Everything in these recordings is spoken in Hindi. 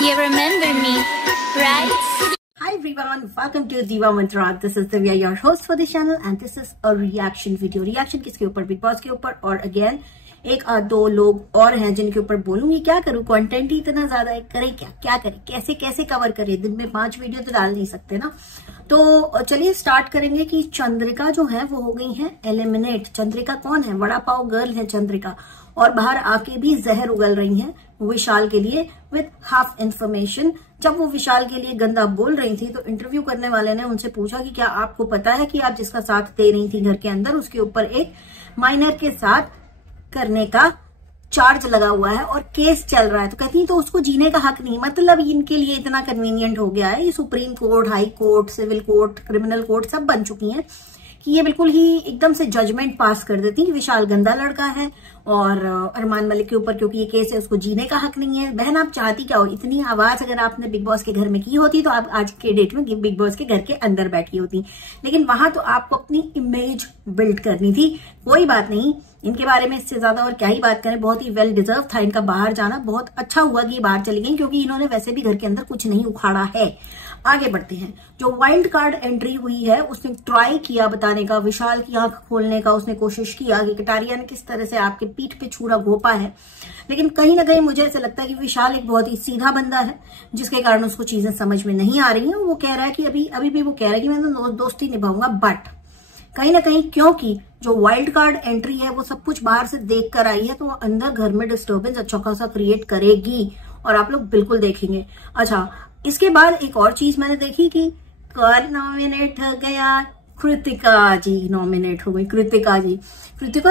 You remember me, right? Hi everyone, welcome to Diva Mantra. This is Divya, your host for this channel, and this is a reaction video. Reaction किसके ऊपर? बिग बॉस के ऊपर. और अगेन एक दो लोग और हैं जिनके ऊपर बोलूंगी. क्या करूं, कंटेंट ही इतना ज्यादा है, करें क्या करें, कैसे कैसे कवर करें. दिन में 5 वीडियो तो डाल नहीं सकते ना. तो चलिए स्टार्ट करेंगे कि चंद्रिका जो है वो हो गई है एलिमिनेट. चंद्रिका कौन है? वड़ा पाव गर्ल है चंद्रिका, और बाहर आके भी जहर उगल रही हैं विशाल के लिए विद हाफ इंफॉर्मेशन. जब वो विशाल के लिए गंदा बोल रही थी तो इंटरव्यू करने वाले ने उनसे पूछा कि क्या आपको पता है कि आप जिसका साथ दे रही थी घर के अंदर, उसके ऊपर एक माइनर के साथ करने का चार्ज लगा हुआ है और केस चल रहा है. तो कहती तो उसको जीने का हक नहीं. मतलब इनके लिए इतना कन्वीनियंट हो गया है. ये supreme court, high court, civil court, criminal court सब बन चुकी हैं कि ये बिल्कुल ही एकदम से जजमेंट पास कर देती कि विशाल गंदा लड़का है और अरमान मलिक के ऊपर क्योंकि ये केस है उसको जीने का हक नहीं है. बहन आप चाहती क्या हो? इतनी आवाज अगर आपने बिग बॉस के घर में की होती तो आप आज के डेट में बिग बॉस के घर के अंदर बैठी होती, लेकिन वहां तो आपको अपनी इमेज बिल्ड करनी थी. कोई बात नहीं, इनके बारे में इससे ज्यादा और क्या ही बात करें. बहुत ही वेल डिजर्व था इनका बाहर जाना. बहुत अच्छा हुआ कि ये बाहर चली गई क्योंकि इन्होंने वैसे भी घर के अंदर कुछ नहीं उखाड़ा है. आगे बढ़ते हैं. जो वाइल्ड कार्ड एंट्री हुई है उसने ट्राई किया बताने का, विशाल की आंख खोलने का उसने कोशिश किया कि कटारिया ने किस तरह से आपके पीठ पे छुरा घोपा है. लेकिन कहीं ना कहीं मुझे ऐसा लगता है कि विशाल एक बहुत ही सीधा बंदा है जिसके कारण उसको चीजें समझ में नहीं आ रही हैं. वो कह रहा है कि अभी भी वो कह रहा है कि मैं तो दोस्ती निभाऊंगा, बट कहीं ना कहीं क्योंकि जो वाइल्ड कार्ड एंट्री है वो सब कुछ बाहर से देख कर आई है तो वो अंदर घर में डिस्टर्बेंस अच्छा खासा क्रिएट करेगी और आप लोग बिल्कुल देखेंगे. अच्छा, इसके बाद एक और चीज मैंने देखी कि कौन नॉमिनेट हो गया? कृतिका जी नॉमिनेट हो गई. कृतिका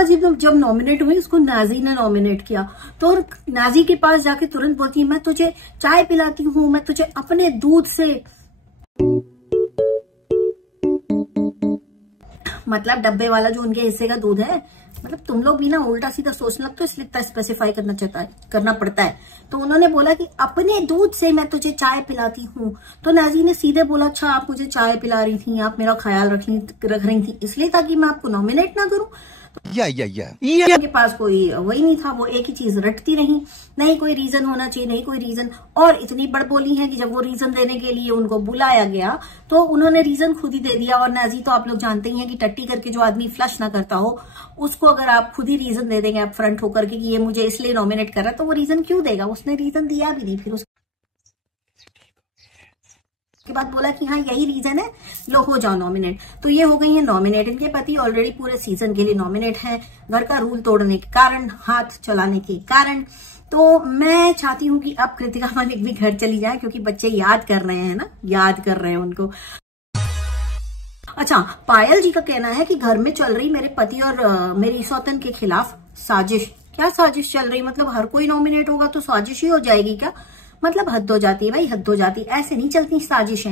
जी जब नॉमिनेट हुई उसको नाजी ने नॉमिनेट किया तो नाजी के पास जाके तुरंत बोलती है मैं तुझे चाय पिलाती हूँ, मैं तुझे अपने दूध से, मतलब डब्बे वाला जो उनके हिस्से का दूध है. मतलब तुम लोग भी ना उल्टा सीधा सोचने लगते हो, इसलिए इतना स्पेसिफाई करना पड़ता है. तो उन्होंने बोला कि अपने दूध से मैं तुझे चाय पिलाती हूँ. तो नाजी ने सीधे बोला अच्छा आप मुझे चाय पिला रही थी, आप मेरा ख्याल रख रही थी इसलिए ताकि मैं आपको नॉमिनेट ना करूं. उनके पास कोई वही नहीं था. वो एक ही चीज रटती रही, नहीं कोई रीजन होना चाहिए, नहीं कोई रीजन. और इतनी बड़बोली है कि जब वो रीजन देने के लिए उनको बुलाया गया तो उन्होंने रीजन खुद ही दे दिया. और नाजी तो आप लोग जानते ही हैं कि टट्टी करके जो आदमी फ्लश ना करता हो उसको अगर आप खुद ही रीजन दे देंगे आप फ्रंट होकर के कि ये मुझे इसलिए नॉमिनेट कर रहा है तो वो रीजन क्यों देगा? उसने रीजन दिया भी नहीं. फिर के बाद बोला कि हाँ यही रीजन है, लो हो जाओ नॉमिनेट. तो ये हो गई है नॉमिनेट. इनके पति ऑलरेडी पूरे सीजन के लिए नॉमिनेट हैं घर का रूल तोड़ने के कारण, हाथ चलाने के कारण. तो मैं चाहती हूँ कि अब कृतिका मलिक भी घर चली जाए क्योंकि बच्चे याद कर रहे हैं ना, याद कर रहे हैं उनको. अच्छा, पायल जी का कहना है कि घर में चल रही मेरे पति और मेरी सौतन के खिलाफ साजिश. क्या साजिश चल रही? मतलब हर कोई नॉमिनेट होगा तो साजिश ही हो जाएगी क्या? मतलब हद हो जाती है भाई, हद हो जाती है. ऐसे नहीं चलती साजिशें,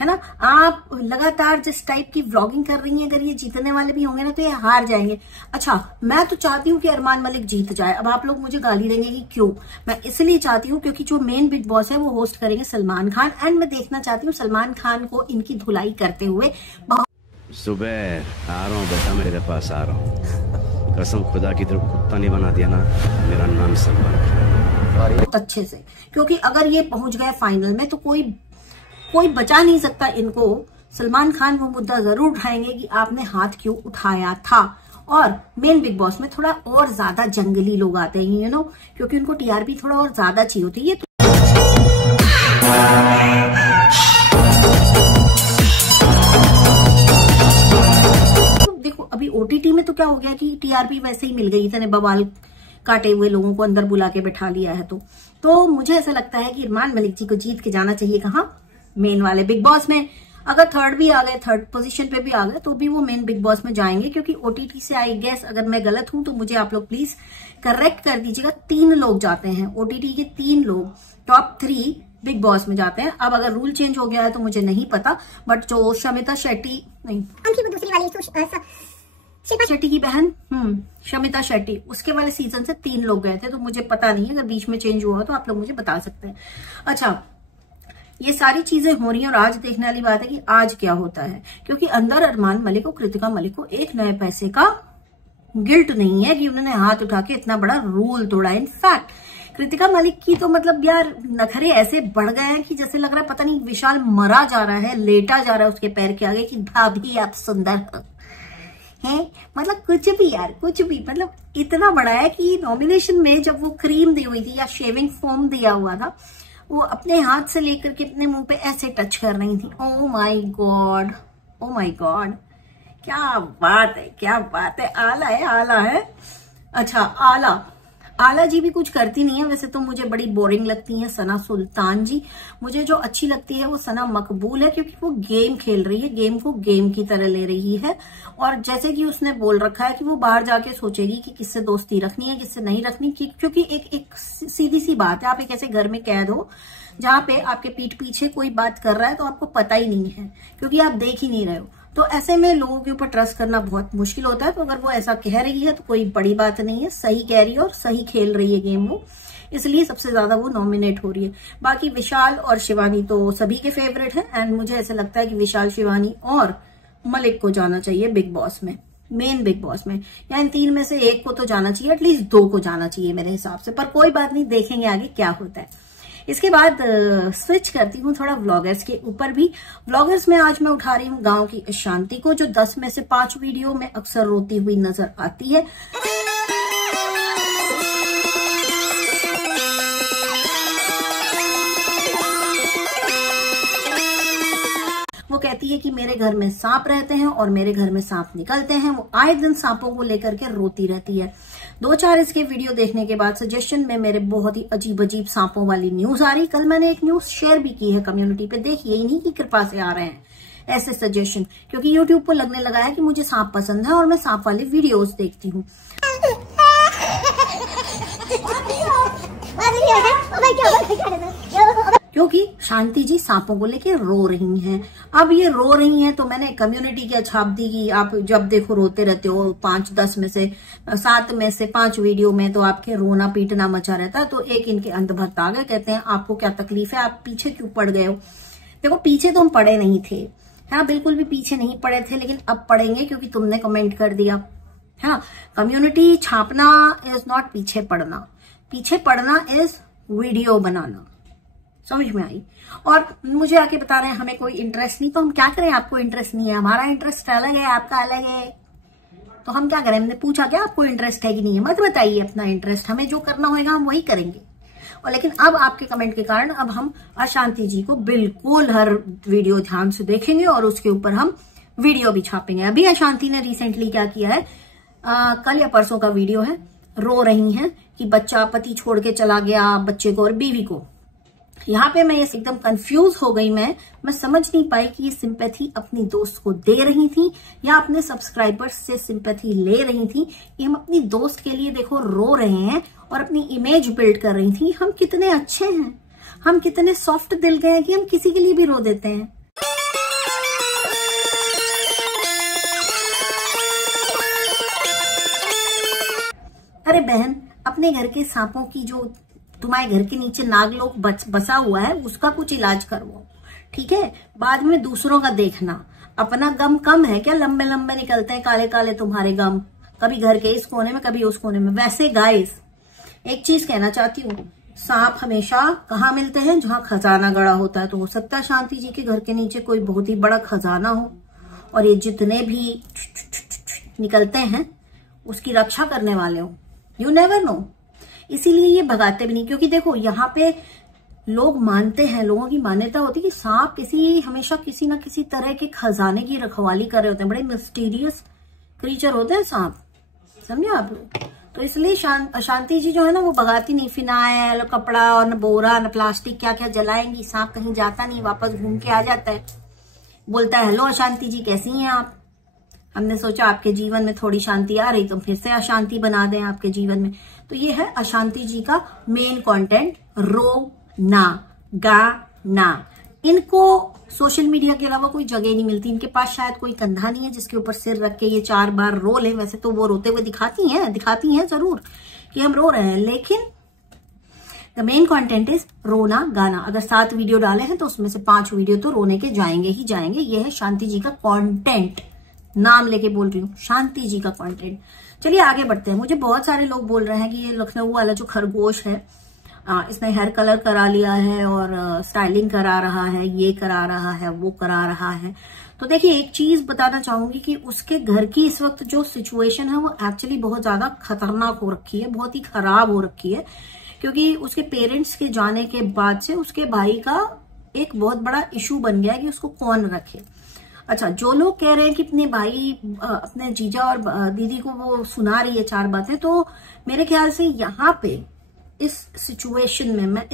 है ना. आप लगातार जिस टाइप की व्लॉगिंग कर रही हैं, अगर ये जीतने वाले भी होंगे ना तो ये हार जाएंगे. अच्छा, मैं तो चाहती हूँ कि अरमान मलिक जीत जाए. अब आप लोग मुझे गाली देंगे कि क्यों. मैं इसलिए चाहती हूँ क्योंकि जो मेन बिग बॉस है वो होस्ट करेंगे सलमान खान, एंड मैं देखना चाहती हूँ सलमान खान को इनकी धुलाई करते हुए. सुबह आ रहा हूँ बेटा, मेरे पास आ रहा हूँ. कसम खुदा की तरफ कुत्ता नहीं बना दिया ना, मेरा नाम सलमान खान. बहुत अच्छे से, क्योंकि अगर ये पहुंच गए फाइनल में तो कोई बचा नहीं सकता इनको. सलमान खान वो मुद्दा जरूर उठाएंगे कि आपने हाथ क्यों उठाया था. और मेन बिग बॉस में थोड़ा और ज्यादा जंगली लोग आते हैं, यू नो, क्योंकि उनको टीआरपी थोड़ा और ज्यादा चाहिए होती है. तो देखो अभी ओटीटी में तो क्या हो गया कि टीआरपी वैसे ही मिल गई, इतने बवाल काटे हुए लोगों को अंदर बुला के बैठा लिया है. तो मुझे ऐसा लगता है कि अरमान मलिक जी को जीत के जाना चाहिए. कहाँ? मेन वाले बिग बॉस में. अगर थर्ड भी आ गए, थर्ड पोजीशन पे भी आ गए तो भी वो मेन बिग बॉस में जाएंगे क्योंकि ओटीटी से आई गेस, अगर मैं गलत हूं तो मुझे आप लोग प्लीज करेक्ट कर दीजिएगा, 3 लोग जाते हैं ओटीटी के. 3 लोग टॉप 3 बिग बॉस में जाते हैं. अब अगर रूल चेंज हो गया है तो मुझे नहीं पता, बट जो शमिता शेट्टी नहीं दूसरी वाली शेट्टी की बहन शमिता शेट्टी, उसके वाले सीजन से 3 लोग गए थे. तो मुझे पता नहीं है, अगर बीच में चेंज हुआ तो आप लोग मुझे बता सकते हैं. अच्छा, ये सारी चीजें हो रही हैं और आज देखने वाली बात है कि आज क्या होता है, क्योंकि अंदर अरमान मलिक को, कृतिका मलिक को एक नए पैसे का गिल्ट नहीं है कि उन्होंने हाथ उठा के इतना बड़ा रूल तोड़ा. इनफैक्ट कृतिका मलिक की तो मतलब यार नखरे ऐसे बढ़ गए हैं कि जैसे लग रहा है पता नहीं विशाल मरा जा रहा है, लेटा जा रहा है उसके पैर के आगे कि भाभी आप सुंदर हैं। मतलब कुछ भी यार, कुछ भी, मतलब इतना बड़ा है कि नॉमिनेशन में जब वो क्रीम दी हुई थी या शेविंग फोम दिया हुआ था, वो अपने हाथ से लेकर के अपने मुंह पे ऐसे टच कर रही थी। Oh my God, oh my God, क्या बात है, क्या बात है। आला है, आला है। अच्छा, आला जी भी कुछ करती नहीं है वैसे तो, मुझे बड़ी बोरिंग लगती है सना सुल्तान जी। मुझे जो अच्छी लगती है वो सना मकबूल है, क्योंकि वो गेम खेल रही है, गेम को गेम की तरह ले रही है। और जैसे कि उसने बोल रखा है कि वो बाहर जाके सोचेगी कि किससे दोस्ती रखनी है, किससे नहीं रखनी, क्योंकि एक सीधी सी बात है, आप एक ऐसे घर में कैद हो जहां पे आपके पीठ पीछे कोई बात कर रहा है तो आपको पता ही नहीं है, क्योंकि आप देख ही नहीं रहे हो। तो ऐसे में लोगों के ऊपर ट्रस्ट करना बहुत मुश्किल होता है। तो अगर वो ऐसा कह रही है तो कोई बड़ी बात नहीं है, सही कह रही है और सही खेल रही है गेम वो, इसलिए सबसे ज्यादा वो नॉमिनेट हो रही है। बाकी विशाल और शिवानी तो सभी के फेवरेट हैं, एंड मुझे ऐसा लगता है कि विशाल, शिवानी और मलिक को जाना चाहिए बिग बॉस में, मेन बिग बॉस में, या इन तीन में से एक को तो जाना चाहिए, एटलीस्ट 2 को जाना चाहिए मेरे हिसाब से। पर कोई बात नहीं, देखेंगे आगे क्या होता है। इसके बाद स्विच करती हूँ थोड़ा व्लॉगर्स के ऊपर भी। व्लॉगर्स में आज मैं उठा रही हूँ गांव की अशांति को, जो 10 में से 5 वीडियो में अक्सर रोती हुई नजर आती है। वो कहती है कि मेरे घर में सांप रहते हैं और मेरे घर में सांप निकलते हैं। वो आए दिन सांपों को लेकर के रोती रहती है। 2-4 इसके वीडियो देखने के बाद सजेशन में मेरे बहुत ही अजीब अजीब सांपों वाली न्यूज आ रही। कल मैंने एक न्यूज शेयर भी की है कम्युनिटी पे, देखिए इन्हीं की कृपा से आ रहे हैं ऐसे सजेशन, क्योंकि यूट्यूब को लगने लगा है कि मुझे सांप पसंद है और मैं सांप वाले वीडियोस देखती हूँ। क्योंकि शांति जी सांपों को लेके रो रही हैं। अब ये रो रही हैं तो मैंने कम्युनिटी क्या छाप दी कि आप जब देखो रोते रहते हो, 5-10 में से 7 में से 5 वीडियो में तो आपके रोना पीटना मचा रहता है। तो एक इनके अंधभक्त आ गए, कहते हैं आपको क्या तकलीफ है, आप पीछे क्यों पड़ गए हो। देखो पीछे तो हम पड़े नहीं थे, हाँ बिल्कुल भी पीछे नहीं पड़े थे, लेकिन अब पड़ेंगे क्योंकि तुमने कमेंट कर दिया। हाँ, कम्युनिटी छापना इज नॉट पीछे पड़ना, पीछे पड़ना इज वीडियो बनाना। समझ में आई। और मुझे आके बता रहे हैं हमें कोई इंटरेस्ट नहीं, तो हम क्या करें, आपको इंटरेस्ट नहीं है, हमारा इंटरेस्ट अलग है, आपका अलग है, तो हम क्या करें। हमने पूछा क्या आपको इंटरेस्ट है कि नहीं है, मत बताइए अपना इंटरेस्ट, हमें जो करना होगा हम वही करेंगे। और लेकिन अब आपके कमेंट के कारण अब हम अशांति जी को बिल्कुल हर वीडियो ध्यान से देखेंगे और उसके ऊपर हम वीडियो भी छापेंगे। अभी अशांति ने रिसेंटली क्या किया है, कल या परसों का वीडियो है, रो रही हैं कि बच्चा पति छोड़ के चला गया, बच्चे को और बीवी को। यहाँ पे मैं एकदम कंफ्यूज हो गई, मैं समझ नहीं पाई कि ये सिंपैथी अपनी दोस्त को दे रही थी या अपने सब्सक्राइबर्स से सिंपैथी ले रही थी। कि हम अपनी दोस्त के लिए देखो रो रहे हैं और अपनी इमेज बिल्ड कर रही थी। हम कितने अच्छे हैं, हम कितने सॉफ्ट दिल के हैं कि हम किसी के लिए भी रो देते हैं। अरे बहन, अपने घर के सांपों की, जो तुम्हारे घर के नीचे नागलोक बसा हुआ है, उसका कुछ इलाज करवाओ, ठीक है। बाद में दूसरों का देखना, अपना गम कम है क्या, लंबे लंबे निकलते हैं काले काले तुम्हारे गम, कभी घर के इस कोने में कभी उस कोने में। वैसे गाइस एक चीज कहना चाहती हूँ, सांप हमेशा कहाँ मिलते हैं, जहां खजाना गड़ा होता है। तो हो सकता है शांति जी के घर के नीचे कोई बहुत ही बड़ा खजाना हो और ये जितने भी निकलते हैं उसकी रक्षा करने वाले हो। यू नेवर नो, इसीलिए ये भगाते भी नहीं। क्योंकि देखो यहाँ पे लोग मानते हैं, लोगों की मान्यता होती है कि सांप हमेशा किसी ना किसी तरह के खजाने की रखवाली कर रहे होते हैं। बड़े मिस्टीरियस क्रीचर होते हैं सांप, समझे आप लोग। तो इसलिए अशांति जी जो है ना वो भगाती नहीं। फिनाइल, कपड़ा और न बोरा न प्लास्टिक क्या क्या जलाएंगी, सांप कहीं जाता नहीं, वापस घूम के आ जाता है, बोलता है हेलो अशांति जी कैसी हैं आप। हमने सोचा आपके जीवन में थोड़ी शांति आ रही तो फिर से अशांति बना दें आपके जीवन में। तो ये है अशांति जी का मेन कंटेंट, रो ना गाना। इनको सोशल मीडिया के अलावा कोई जगह नहीं मिलती। इनके पास शायद कोई कंधा नहीं है जिसके ऊपर सिर रख के ये 4 बार रो ले। वैसे तो वो रोते हुए दिखाती हैं जरूर कि हम रो रहे हैं, लेकिन द मेन कंटेंट इज रोना गाना। अगर 7 वीडियो डाले हैं तो उसमें से 5 वीडियो तो रोने के जाएंगे ही जाएंगे। ये है शांति जी का कंटेंट, नाम लेके बोल रही हूँ, शांति जी का कंटेंट। चलिए आगे बढ़ते हैं। मुझे बहुत सारे लोग बोल रहे हैं कि ये लखनऊ वाला जो खरगोश है इसने हेयर कलर करा लिया है और स्टाइलिंग करा रहा है, ये करा रहा है, वो करा रहा है। तो देखिए एक चीज बताना चाहूंगी कि उसके घर की इस वक्त जो सिचुएशन है वो एक्चुअली बहुत ज्यादा खतरनाक हो रखी है, बहुत ही खराब हो रखी है, क्योंकि उसके पेरेंट्स के जाने के बाद से उसके भाई का एक बहुत बड़ा इशू बन गया है कि उसको कौन रखे। अच्छा, जो लोग कह रहे हैं कि अपने भाई, अपने जीजा और दीदी को वो सुना रही है 4 बातें, तो मेरे ख्याल से यहाँ पे इस सिचुएशन में, मैं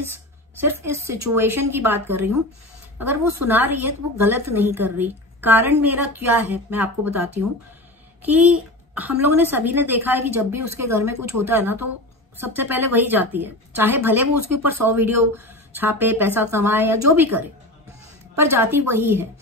सिर्फ इस सिचुएशन की बात कर रही हूँ, अगर वो सुना रही है तो वो गलत नहीं कर रही। कारण मेरा क्या है मैं आपको बताती हूँ कि हम लोगों ने सभी ने देखा है कि जब भी उसके घर में कुछ होता है ना तो सबसे पहले वही जाती है, चाहे भले वो उसके ऊपर 100 वीडियो छापे, पैसा कमाए या जो भी करे, पर जाती वही है।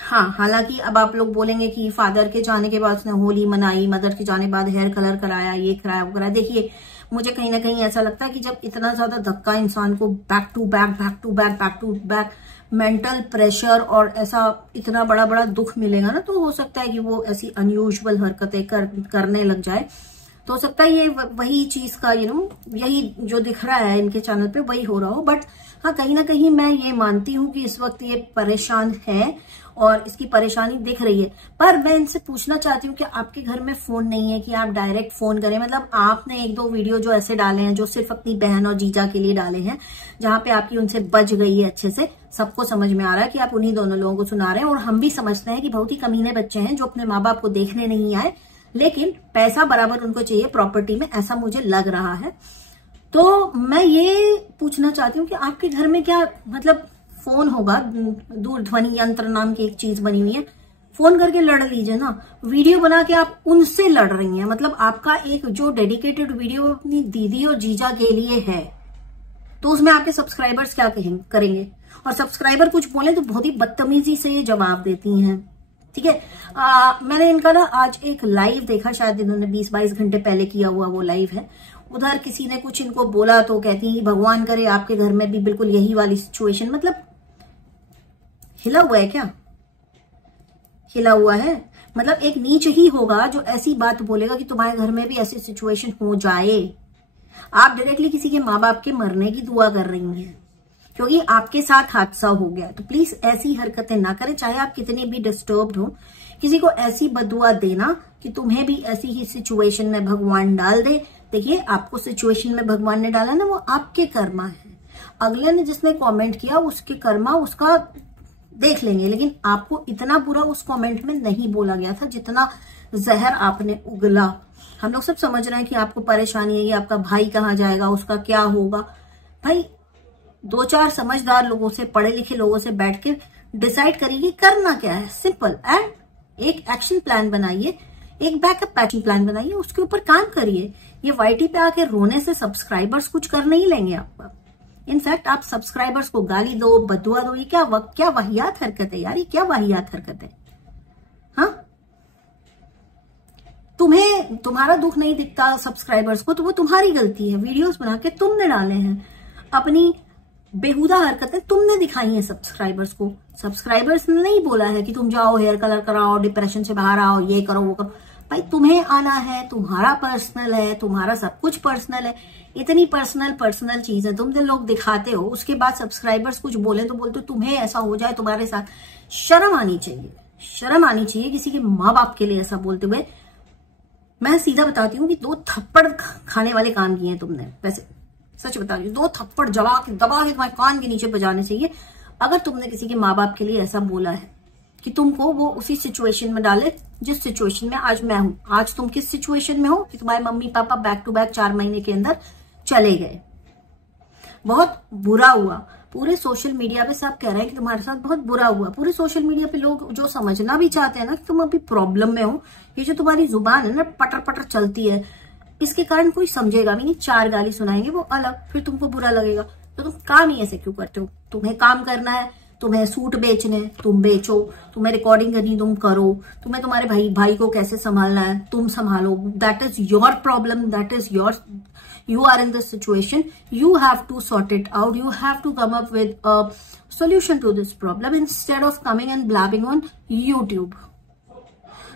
हाँ, हालांकि अब आप लोग बोलेंगे कि फादर के जाने के बाद उसने होली मनाई, मदर के जाने बाद हेयर कलर कराया, ये कराया, वो कराया। देखिए मुझे कहीं ना कहीं ऐसा लगता है कि जब इतना ज्यादा धक्का इंसान को back to back mental pressure और ऐसा इतना बड़ा बड़ा दुख मिलेगा ना, तो हो सकता है कि वो ऐसी अनयूजुअल हरकतें करने लग जाए। तो हो सकता है ये वही चीज का यही जो दिख रहा है इनके चैनल पे वही हो रहा हो। बट हाँ, कहीं ना कहीं मैं ये मानती हूँ कि इस वक्त ये परेशान है और इसकी परेशानी दिख रही है। पर मैं इनसे पूछना चाहती हूँ कि आपके घर में फोन नहीं है कि आप डायरेक्ट फोन करें? मतलब आपने 1-2 वीडियो जो ऐसे डाले हैं, जो सिर्फ अपनी बहन और जीजा के लिए डाले हैं, जहां पे आपकी उनसे बच गई है अच्छे से, सबको समझ में आ रहा है कि आप उन्हीं दोनों लोगों को सुना रहे हैं। और हम भी समझते हैं कि बहुत ही कमीने बच्चे हैं जो अपने माँ बाप को देखने नहीं आए, लेकिन पैसा बराबर उनको चाहिए प्रॉपर्टी में, ऐसा मुझे लग रहा है। तो मैं ये पूछना चाहती हूँ कि आपके घर में क्या मतलब फोन होगा, दूरध्वनि यंत्र नाम की एक चीज बनी हुई है, फोन करके लड़ लीजिए ना। वीडियो बना के आप उनसे लड़ रही हैं, मतलब आपका एक जो डेडिकेटेड वीडियो अपनी दीदी और जीजा के लिए है, तो उसमें आपके सब्सक्राइबर्स क्या करेंगे? और सब्सक्राइबर कुछ बोले तो बहुत ही बदतमीजी से ये जवाब देती हैं। ठीक है, मैंने इनका ना आज एक लाइव देखा, शायद इन्होंने 20-22 घंटे पहले किया हुआ वो लाइव है। उधर किसी ने कुछ इनको बोला तो कहती है भगवान करे आपके घर में भी बिल्कुल यही वाली सिचुएशन। मतलब हिला हुआ है क्या? हिला हुआ है मतलब एक नीच ही होगा जो ऐसी बात बोलेगा कि तुम्हारे घर में भी ऐसी सिचुएशन हो जाए। आप डायरेक्टली किसी के माँ बाप के मरने की दुआ कर रही हैं क्योंकि आपके साथ हादसा हो गया। तो प्लीज ऐसी हरकतें ना करें, चाहे आप कितने भी डिस्टर्ब्ड हो। किसी को ऐसी बदुआ देना कि तुम्हें भी ऐसी ही सिचुएशन में भगवान डाल दे, देखिए आपको सिचुएशन में भगवान ने डाला ना, वो आपके कर्मा है। अगले ने जिसने कमेंट किया उसके कर्मा उसका देख लेंगे, लेकिन आपको इतना बुरा उस कमेंट में नहीं बोला गया था जितना जहर आपने उगला। हम लोग सब समझ रहे हैं कि आपको परेशानी है, ये आपका भाई कहाँ जाएगा, उसका क्या होगा। भाई 2-4 समझदार लोगों से, पढ़े लिखे लोगों से बैठ के डिसाइड करिए करना क्या है, सिंपल। एंड एक एक्शन प्लान बनाइए, एक बैकअप एक्शन प्लान बनाइए, उसके ऊपर काम करिए। ये वाईटी पे आके रोने से सब्सक्राइबर्स कुछ कर नहीं लेंगे आपका। इनफैक्ट आप सब्सक्राइबर्स को गाली दो, बदुआ दो, ये क्या वाहियात हरकत है यार, ये क्या वाहियात हरकत है। हाँ, तुम्हें तुम्हारा दुख नहीं दिखता सब्सक्राइबर्स को तो वो तुम्हारी गलती है। वीडियोस बना के तुमने डाले हैं, अपनी बेहुदा हरकतें तुमने दिखाई हैं सब्सक्राइबर्स को। सब्सक्राइबर्स ने नहीं बोला है कि तुम जाओ हेयर कलर कराओ, डिप्रेशन से बाहर आओ, ये करो वो करो। भाई तुम्हें आना है, तुम्हारा पर्सनल है, तुम्हारा सब कुछ पर्सनल है। इतनी पर्सनल चीजें तुम जो लोग दिखाते हो, उसके बाद सब्सक्राइबर्स कुछ बोले तो बोलते तुम्हें ऐसा हो जाए तुम्हारे साथ। शर्म आनी चाहिए, शर्म आनी चाहिए किसी के माँ बाप के लिए ऐसा बोलते हुए। मैं सीधा बताती हूँ कि 2 थप्पड़ खाने वाले काम किए हैं तुमने। वैसे सच बता रही हूँ, 2 थप्पड़ दबा के तुम्हारे कान के नीचे बजाने चाहिए अगर तुमने किसी के माँ बाप के लिए ऐसा बोला है कि तुमको वो उसी सिचुएशन में डाले जिस सिचुएशन में आज मैं हूं। आज तुम किस सिचुएशन में हो कि तुम्हारे mummy papa back to back 4 महीने के अंदर चले गए। बहुत बुरा हुआ। पूरे सोशल मीडिया पे सब कह रहे हैं कि तुम्हारे साथ बहुत बुरा हुआ। पूरे सोशल मीडिया पे लोग जो समझना भी चाहते हैं ना कि तुम अभी प्रॉब्लम में हो, ये जो तुम्हारी जुबान है ना पटर पटर चलती है, इसके कारण कोई समझेगा भी नहीं। 4 गाली सुनाएंगे वो अलग, फिर तुमको बुरा लगेगा। तो तुम काम ही ऐसे क्यों करते हो? तुम्हें काम करना है, तुम्हें सूट बेचने तुम बेचो, तुम्हें रिकॉर्डिंग करनी तुम करो, तुम्हें तुम्हारे भाई को कैसे संभालना है तुम संभालो। That is your problem, that is your, you are in this situation, you have to sort it out, you have to come up with a solution to this problem instead of coming and blabbing on YouTube.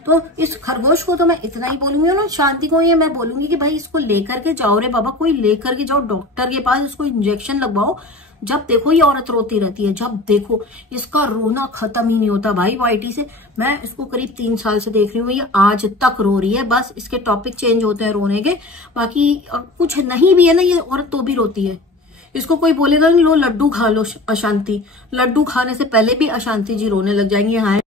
तो इस खरगोश को तो मैं इतना ही बोलूंगी, और शांति को ये मैं बोलूंगी कि भाई इसको लेकर के जाओ रे बाबा, कोई लेकर के जाओ डॉक्टर के पास, इसको इंजेक्शन लगवाओ। जब देखो ये औरत रोती रहती है, जब देखो इसका रोना खत्म ही नहीं होता भाई। वाइटी से मैं इसको करीब 3 साल से देख रही हूँ, ये आज तक रो रही है। बस इसके टॉपिक चेंज होते हैं रोने के, बाकी कुछ नहीं भी है ना, ये औरत तो भी रोती है। इसको कोई बोलेगा नहीं लो लड्डू खा लो अशांति, लड्डू खाने से पहले भी अशांति जी रोने लग जाएंगी। हाँ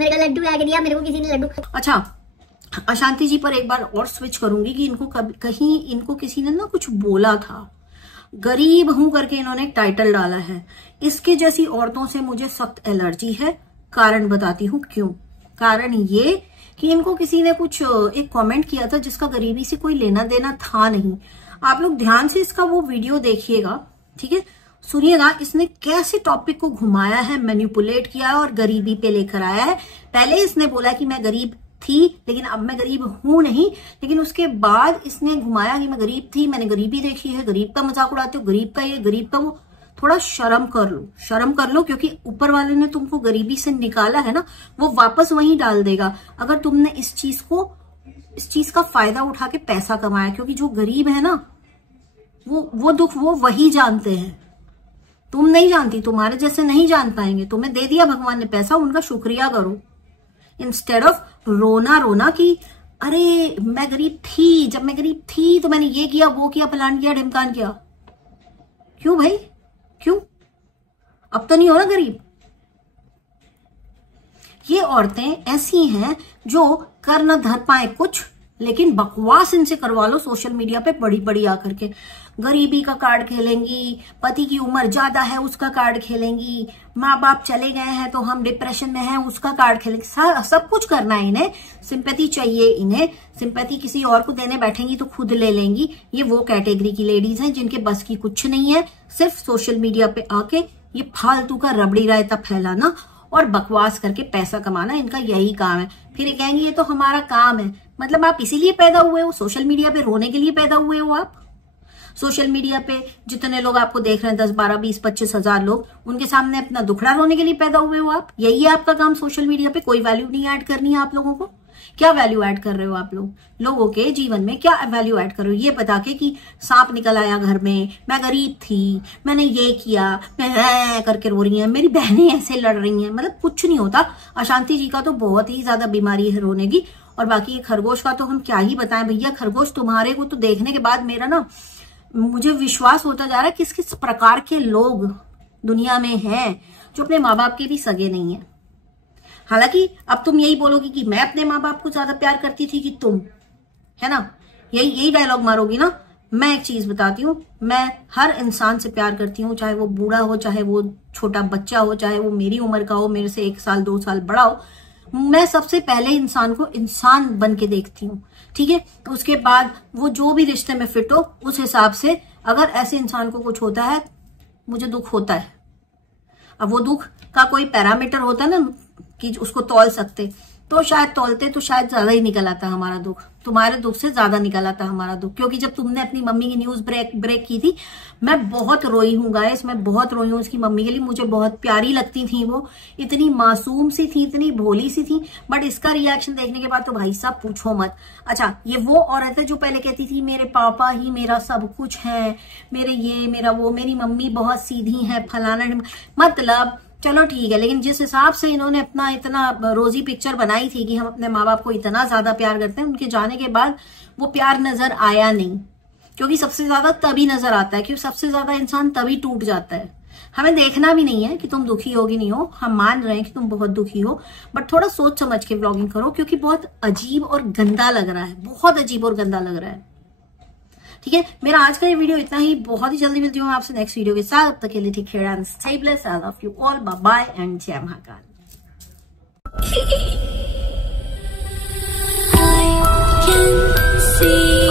मेरे को लड्डू ला के दिया, मेरे को किसी ने लड्डू। अच्छा, अशांति जी पर एक बार और स्विच करूंगी कि इनको कहीं इनको किसी ने ना कुछ बोला था, गरीब हूं करके इन्होंने एक टाइटल डाला है। इसके जैसी औरतों से मुझे सख्त एलर्जी है। कारण बताती हूँ क्यों। कारण ये कि इनको किसी ने कुछ एक कमेंट किया था जिसका गरीबी से कोई लेना देना था नहीं। आप लोग ध्यान से इसका वो वीडियो देखिएगा, ठीक है, सुनिएगा इसने कैसे टॉपिक को घुमाया है, मैनिपुलेट किया है और गरीबी पे लेकर आया है। पहले इसने बोला कि मैं गरीब थी लेकिन अब मैं गरीब हूं नहीं, लेकिन उसके बाद इसने घुमाया कि मैं गरीब थी, मैंने गरीबी देखी है, गरीब का मजाक उड़ाते हो, गरीब का ये गरीब का वो। थोड़ा शर्म कर लो, शर्म कर लो, क्योंकि ऊपर वाले ने तुमको गरीबी से निकाला है ना, वो वापस वहीं डाल देगा अगर तुमने इस चीज का फायदा उठा के पैसा कमाया। क्योंकि जो गरीब है ना वो दुख वो वही जानते हैं, तुम नहीं जानती, तुम्हारे जैसे नहीं जान पाएंगे। तुम्हें दे दिया भगवान ने पैसा, उनका शुक्रिया करो इंस्टेड ऑफ रोना कि अरे मैं गरीब थी, जब मैं गरीब थी तो मैंने ये किया वो किया फलान किया ढिमकान किया। क्यों भाई, क्यों? अब तो नहीं हो ना गरीब। ये औरतें ऐसी हैं जो कर न धर पाए कुछ, लेकिन बकवास इनसे करवा लो सोशल मीडिया पे बड़ी बड़ी आकर के। गरीबी का कार्ड खेलेंगी, पति की उम्र ज्यादा है उसका कार्ड खेलेंगी, माँ बाप चले गए हैं तो हम डिप्रेशन में हैं उसका कार्ड खेलेंगी। सब कुछ करना है इन्हें, सिंपैथी चाहिए इन्हें। सिंपैथी किसी और को देने बैठेंगी तो खुद ले लेंगी। ये वो कैटेगरी की लेडीज हैं जिनके बस की कुछ नहीं है, सिर्फ सोशल मीडिया पे आके ये फालतू का रबड़ी रायता फैलाना और बकवास करके पैसा कमाना, इनका यही काम है। फिर ये कहेंगे ये तो हमारा काम है। मतलब आप इसीलिए पैदा हुए हो, सोशल मीडिया पे रोने के लिए पैदा हुए हो आप? सोशल मीडिया पे जितने लोग आपको देख रहे हैं 10, 12, 20, 25 हजार लोग, उनके सामने अपना दुखड़ा रोने के लिए पैदा हुए हो आप? यही है आपका काम सोशल मीडिया पे? कोई वैल्यू नहीं ऐड करनी है आप लोगों को? क्या वैल्यू ऐड कर रहे हो आप लोग लोगों के जीवन में? क्या वैल्यू ऐड कर रहे हो ये बता के कि सांप निकल आया घर में, मैं गरीब थी, मैंने ये किया, मैं करके रो रही है, मेरी बहनें ऐसे लड़ रही हैं। मतलब कुछ नहीं होता। अशांति जी का तो बहुत ही ज्यादा बीमारी है रोने की। और बाकी ये खरगोश का तो हम क्या ही बताएं भैया। खरगोश तुम्हारे को तो देखने के बाद मेरा ना, मुझे विश्वास होता जा रहा है किस किस प्रकार के लोग दुनिया में हैं जो अपने माँ बाप के भी सगे नहीं है। हालांकि अब तुम यही बोलोगी कि मैं अपने माँ बाप को ज्यादा प्यार करती थी कि तुम, है ना? यही डायलॉग मारोगी ना। मैं एक चीज बताती हूँ, मैं हर इंसान से प्यार करती हूँ, चाहे वो बूढ़ा हो, चाहे वो छोटा बच्चा हो, चाहे वो मेरी उम्र का हो, मेरे से 1 साल 2 साल बड़ा हो। मैं सबसे पहले इंसान को इंसान बन के देखती हूँ, ठीक है? उसके बाद वो जो भी रिश्ते में फिट हो उस हिसाब से, अगर ऐसे इंसान को कुछ होता है मुझे दुख होता है। अब वो दुख का कोई पैरामीटर होता है ना कि उसको तौल सकते, तो शायद तौलते तो शायद ज्यादा ही निकल आता हमारा दुख, तुम्हारे दुख से ज्यादा निकल आता हमारा दुख। क्योंकि जब तुमने अपनी मम्मी की न्यूज ब्रेक की थी, मैं बहुत रोई हूँ गाइस, मैं बहुत रोई हूँ उसकी मम्मी के लिए। मुझे बहुत प्यारी लगती थी वो, इतनी मासूम सी थी, इतनी भोली सी थी। बट इसका रिएक्शन देखने के बाद तो भाई साहब पूछो मत। अच्छा, ये वो औरत है जो पहले कहती थी मेरे पापा ही मेरा सब कुछ है, मेरे ये मेरा वो, मेरी मम्मी बहुत सीधी है, फलाना। मतलब चलो ठीक है, लेकिन जिस हिसाब से इन्होंने अपना इतना रोजी पिक्चर बनाई थी कि हम अपने माँ बाप को इतना ज्यादा प्यार करते हैं, उनके जाने के बाद वो प्यार नजर आया नहीं। क्योंकि सबसे ज्यादा तभी नजर आता है, क्योंकि सबसे ज्यादा इंसान तभी टूट जाता है। हमें देखना भी नहीं है कि तुम दुखी हो कि नहीं हो, हम मान रहे हैं कि तुम बहुत दुखी हो, बट थोड़ा सोच समझ के व्लॉगिंग करो, क्योंकि बहुत अजीब और गंदा लग रहा है, बहुत अजीब और गंदा लग रहा है। ठीक है, मेरा आज का ये वीडियो इतना ही। बहुत ही जल्दी मिलती हूँ आपसे नेक्स्ट वीडियो के साथ। तब तक के लिए take care and stay blessed. I love you all, bye bye and जय महाकाल। I can see